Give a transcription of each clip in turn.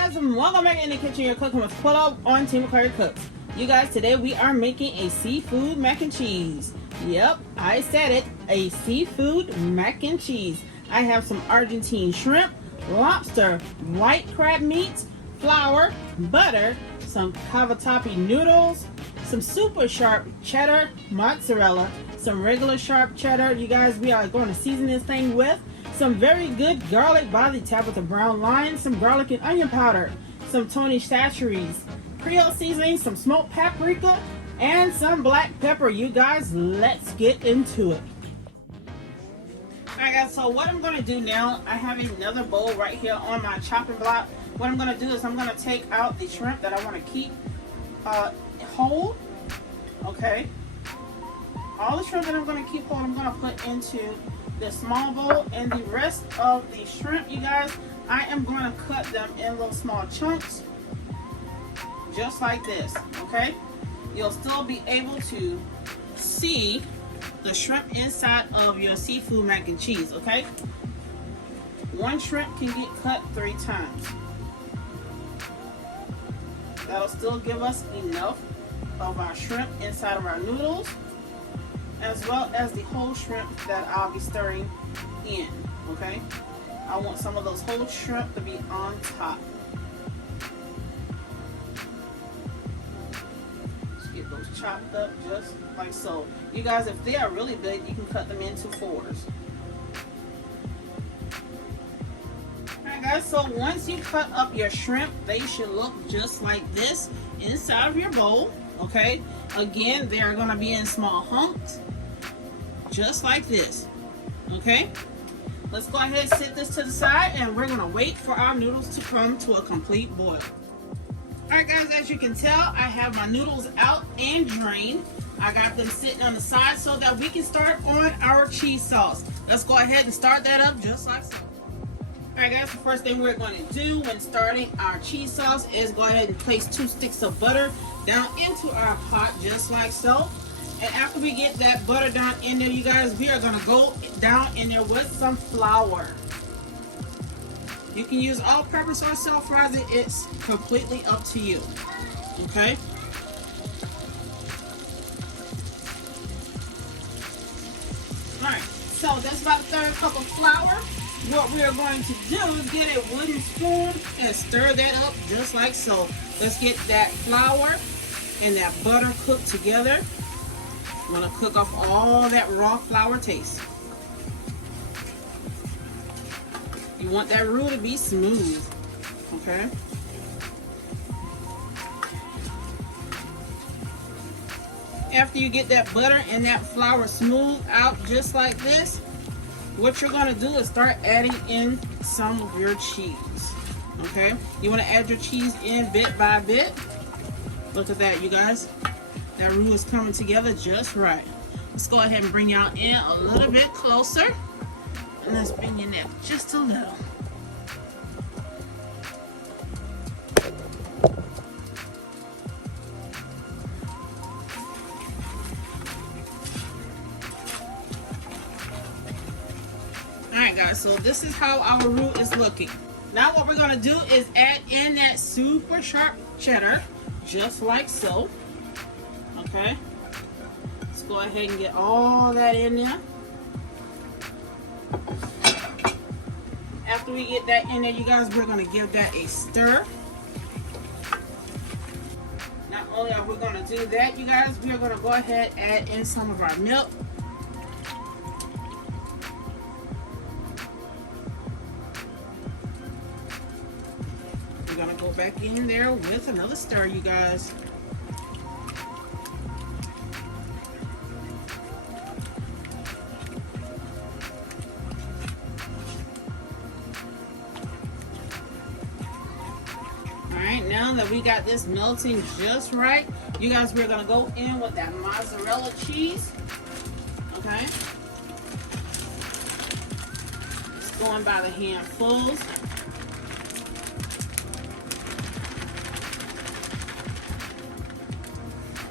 guys, and welcome back in the kitchen. You're cooking with Pull-Up on Team McCurry Cooks. You guys, today we are making a seafood mac and cheese. Yep, I said it, a seafood mac and cheese. I have some Argentine shrimp, lobster, white crab meat, flour, butter, some cavatappi noodles, some super sharp cheddar, mozzarella, some regular sharp cheddar. You guys, we are going to season this thing with some very good garlic body tapped with a brown line, some garlic and onion powder, some Tony Chachere's Creole seasoning, some smoked paprika, and some black pepper. You guys, let's get into it. Alright guys, so what I'm going to do now, I have another bowl right here on my chopping block. What I'm going to do is I'm going to take out the shrimp that I want to keep whole. Okay. All the shrimp that I'm going to keep whole, I'm going to put into the small bowl, and the rest of the shrimp, you guys, I am going to cut them in little small chunks, just like this. Okay. You'll still be able to see the shrimp inside of your seafood mac and cheese. Okay. One shrimp can get cut 3 times. That'll still give us enough of our shrimp inside of our noodles, as well as the whole shrimp that I'll be stirring in. Okay, I want some of those whole shrimp to be on top. Just get those chopped up just like so. You guys, if they are really big, you can cut them into 4s. Alright guys, so once you cut up your shrimp, they should look just like this inside of your bowl. Okay, again, they are going to be in small hunks, just like this. Okay, let's go ahead and set this to the side, and we're going to wait for our noodles to come to a complete boil. Alright guys, as you can tell, I have my noodles out and drained. I got them sitting on the side so that we can start on our cheese sauce. Let's go ahead and start that up just like so. Alright guys, the first thing we're going to do when starting our cheese sauce is go ahead and place 2 sticks of butter down into our pot just like so. And after we get that butter down in there, you guys, we are going to go down in there with some flour. You can use all-purpose or self-rising. It's completely up to you. Okay? Alright, so that's about a 1/3 cup of flour. What we are going to do is get a wooden spoon and stir that up just like so. Let's get that flour and that butter cooked together. I'm going to cook off all that raw flour taste. You want that roux to be smooth. Okay? After you get that butter and that flour smooth out just like this, what you're going to do is start adding in some of your cheese. Okay? You want to add your cheese in bit by bit. Look at that, you guys. That roux is coming together just right. Let's go ahead and bring y'all in a little bit closer. And let's bring your neck just a little. Alright guys, so this is how our roux is looking. Now what we're going to do is add in that super sharp cheddar, just like so. Okay, let's go ahead and get all that in there. After we get that in there, you guys, we're going to give that a stir. Not only are we going to do that, you guys, we are going to go ahead and add in some of our milk. We're going to go back in there with another stir, you guys. Alright, now that we got this melting just right, you guys, we're going to go in with that mozzarella cheese. Okay? It's going by the handfuls.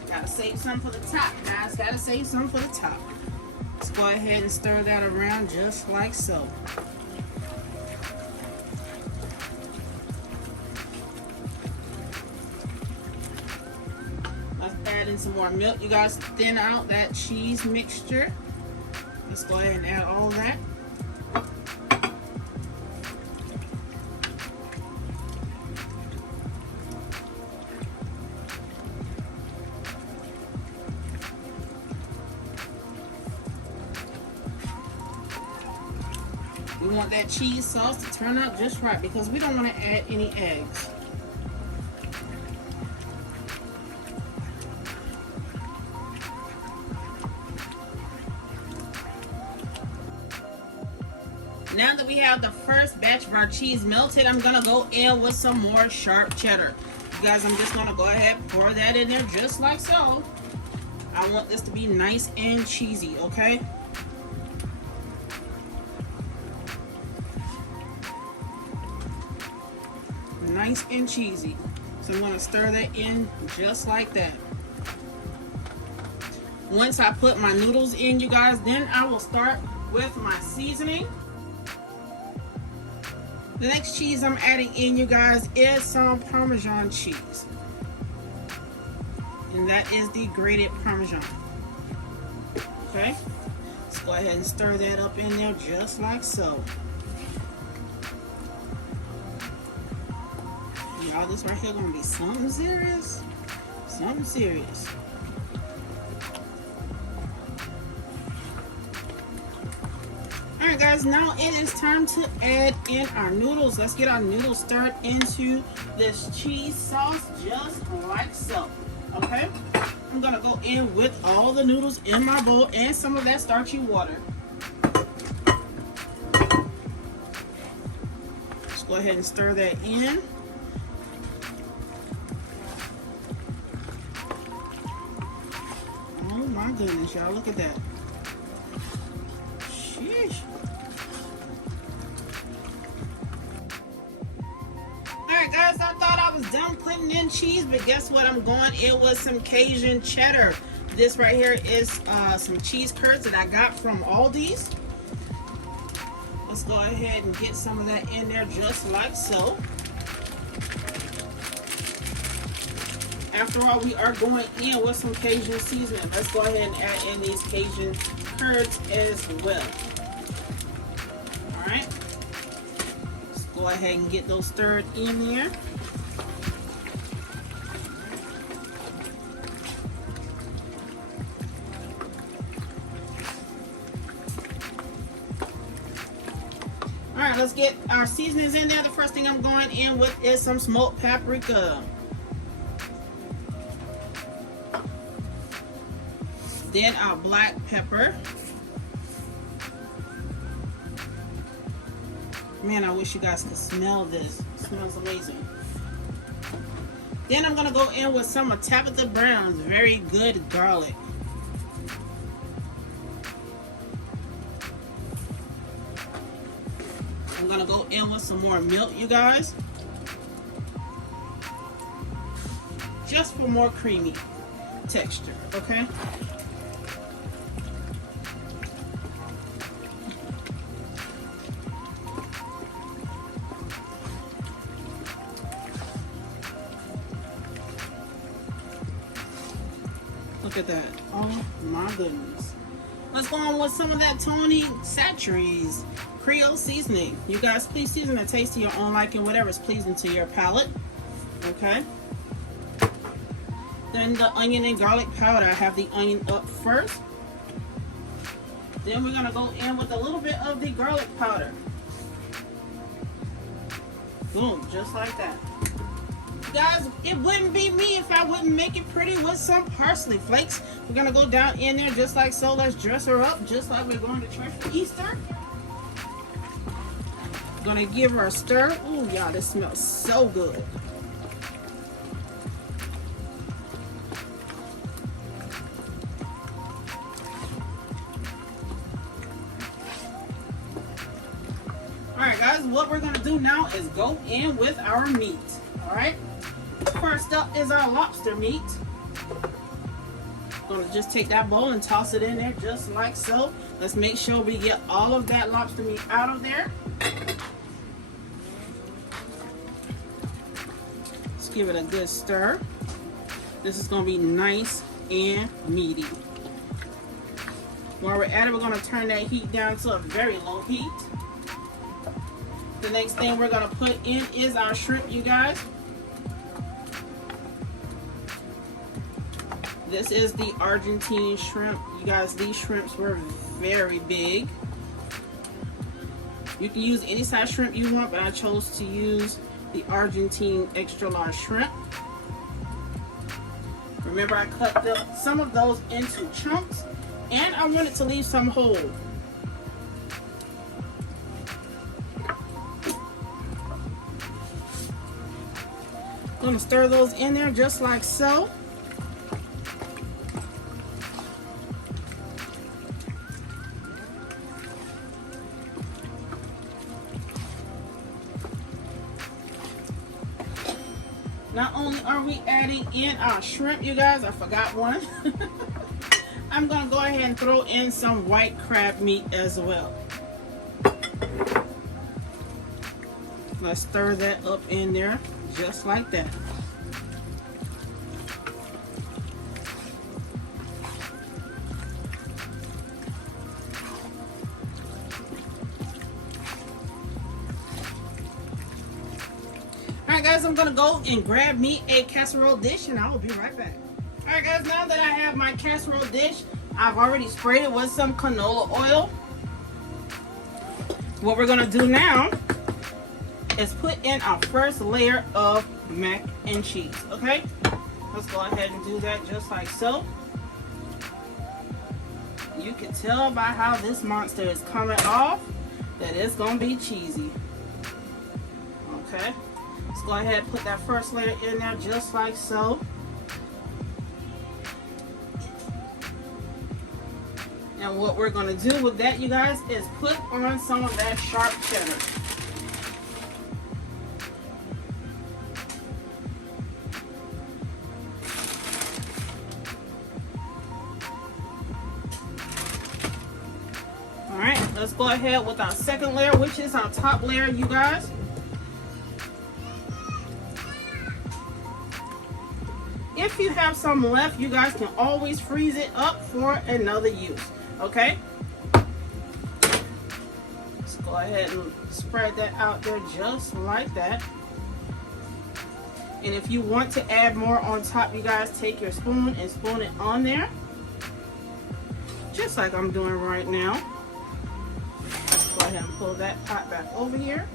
Gotta save some for the top, guys. Gotta save some for the top. Let's go ahead and stir that around just like so. Let's add in some more milk. You guys, thin out that cheese mixture. Let's go ahead and add all of that. We want that cheese sauce to turn out just right because we don't want to add any eggs. Now that we have the first batch of our cheese melted, I'm gonna go in with some more sharp cheddar. You guys, I'm just gonna go ahead and pour that in there just like so. I want this to be nice and cheesy, okay? Nice and cheesy. So I'm gonna stir that in just like that. Once I put my noodles in, you guys, then I will start with my seasoning. The next cheese I'm adding in, you guys, is some Parmesan cheese. And that is the grated Parmesan. Okay? Let's go ahead and stir that up in there just like so. Y'all, this right here gonna be something serious. Something serious. Alright guys, now it is time to add in our noodles. Let's get our noodles stirred into this cheese sauce just like so. Okay? I'm gonna go in with all the noodles in my bowl and some of that starchy water. Let's go ahead and stir that in. Oh my goodness, y'all, look at that. Sheesh. Alright guys, I thought I was done putting in cheese, but guess what? I'm going in with some Cajun cheddar. This right here is some cheese curds that I got from Aldi's. Let's go ahead and get some of that in there just like so. After all, we are going in with some Cajun seasoning. Let's go ahead and add in these Cajun curds as well. Alright. Let's go ahead and get those stirred in here. Alright, let's get our seasonings in there. The first thing I'm going in with is some smoked paprika. Then our black pepper. Man, I wish you guys could smell this. It smells amazing. Then I'm gonna go in with some of Tabitha Brown's very good garlic. I'm gonna go in with some more milk, you guys. Just for more creamy texture, okay? Look at that. Oh my goodness. Let's go on with some of that Tony Chachere's Creole seasoning. You guys, please season the taste to your own liking, whatever is pleasing to your palate. Okay. Then the onion and garlic powder. I have the onion up first. Then we're going to go in with a little bit of the garlic powder. Boom, just like that. Guys, it wouldn't be me if I wouldn't make it pretty with some parsley flakes. We're going to go down in there just like so. Let's dress her up just like we're going to church for Easter. Gonna give her a stir. Ooh, y'all, this smells so good. Alright guys, what we're gonna do now is go in with our meat. Alright, first up is our lobster meat. Gonna just take that bowl and toss it in there just like so. Let's make sure we get all of that lobster meat out of there. Let's give it a good stir. This is going to be nice and meaty. While we're at it, we're going to turn that heat down to a very low heat. The next thing we're going to put in is our shrimp, you guys. This is the Argentine shrimp. You guys, these shrimps were very big. You can use any size shrimp you want, but I chose to use the Argentine extra large shrimp. Remember, I cut some of those into chunks, and I wanted to leave some whole. Gonna stir those in there just like so. Not only are we adding in our shrimp, you guys, I forgot one. I'm going to go ahead and throw in some white crab meat as well. Let's stir that up in there just like that. Alright guys, I'm gonna go and grab me a casserole dish and I will be right back. Alright guys, now that I have my casserole dish, I've already sprayed it with some canola oil. What we're gonna do now is put in our first layer of mac and cheese, okay? Let's go ahead and do that just like so. You can tell by how this monster is coming off that it's gonna be cheesy. Okay, let's go ahead and put that first layer in there just like so. And what we're gonna do with that, you guys, is put on some of that sharp cheddar. Alright, let's go ahead with our second layer, which is our top layer, you guys. If you have some left, you guys can always freeze it up for another use, okay? Let's go ahead and spread that out there just like that. And if you want to add more on top, you guys take your spoon and spoon it on there. Just like I'm doing right now. Let's go ahead and pull that pot back over here.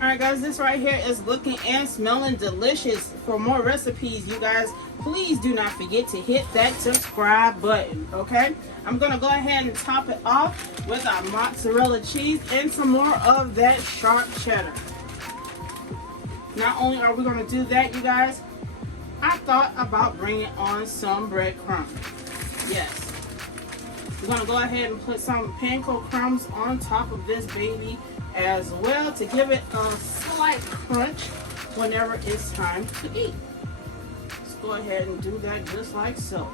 Alright guys, this right here is looking and smelling delicious. For more recipes, you guys, please do not forget to hit that subscribe button, okay? I'm going to go ahead and top it off with our mozzarella cheese and some more of that sharp cheddar. Not only are we going to do that, you guys, I thought about bringing on some breadcrumbs. Yes. We're going to go ahead and put some panko crumbs on top of this baby as well to give it a slight crunch whenever it's time to eat. Let's go ahead and do that just like so.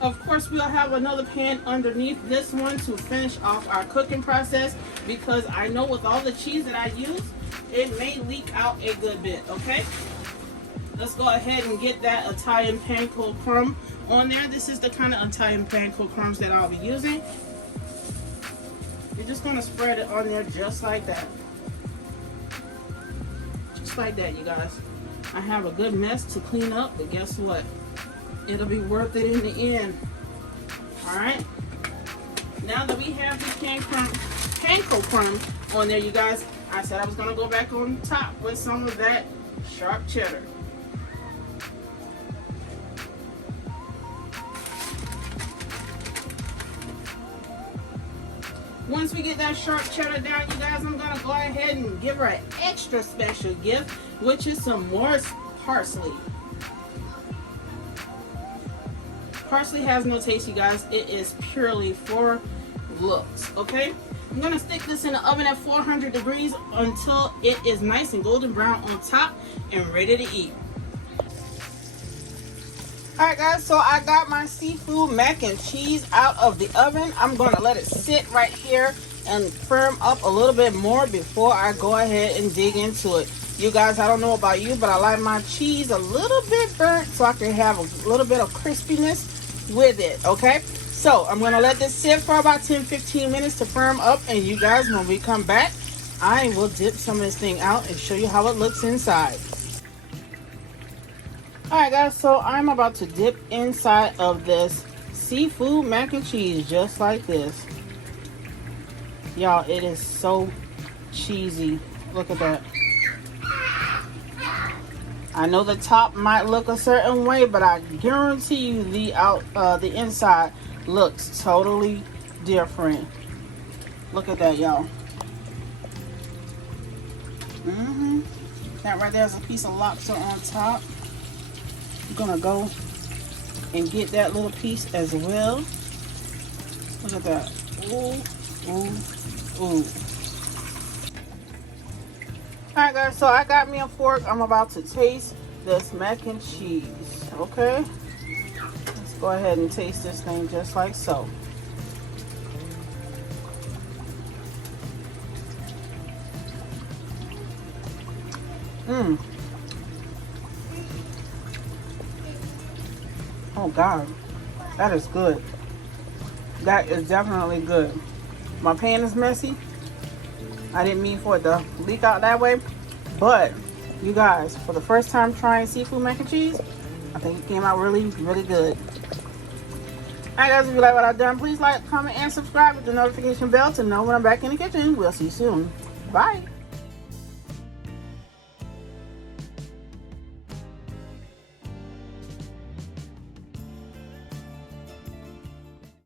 Of course, we'll have another pan underneath this one to finish off our cooking process, because I know with all the cheese that I use, it may leak out a good bit, okay? Let's go ahead and get that Italian panko crumb on there. This is the kind of Italian panko crumbs that I'll be using. You're just going to spread it on there just like that. Just like that, you guys. I have a good mess to clean up, but guess what? It'll be worth it in the end. Alright? Now that we have the panko crumb on there, you guys, I said I was going to go back on top with some of that sharp cheddar. Once we get that sharp cheddar down, you guys, I'm going to go ahead and give her an extra special gift, which is some more parsley. Parsley has no taste, you guys. It is purely for looks, okay? I'm gonna stick this in the oven at 400 degrees until it is nice and golden brown on top and ready to eat. Alright guys, so I got my seafood mac and cheese out of the oven. I'm gonna let it sit right here and firm up a little bit more before I go ahead and dig into it. You guys, I don't know about you, but I like my cheese a little bit burnt so I can have a little bit of crispiness with it, okay? So I'm gonna let this sit for about 10-15 minutes to firm up, and you guys, when we come back, I will dip some of this thing out and show you how it looks inside. Alright guys, so I'm about to dip inside of this seafood mac and cheese just like this. Y'all, it is so cheesy. Look at that. I know the top might look a certain way, but I guarantee you the inside looks totally different. Look at that, y'all. That right there is a piece of lobster on top. I'm gonna go and get that little piece as well. Look at that. Ooh, ooh, ooh. Alright guys, so I got me a fork. I'm about to taste this mac and cheese. Okay? Let's go ahead and taste this thing just like so. Oh God, that is good. That is definitely good. My pan is messy. I didn't mean for it to leak out that way, but you guys, for the first time trying seafood mac and cheese, I think it came out really, really good. Alright guys, if you like what I've done, please like, comment, and subscribe with the notification bell to know when I'm back in the kitchen. We'll see you soon. Bye.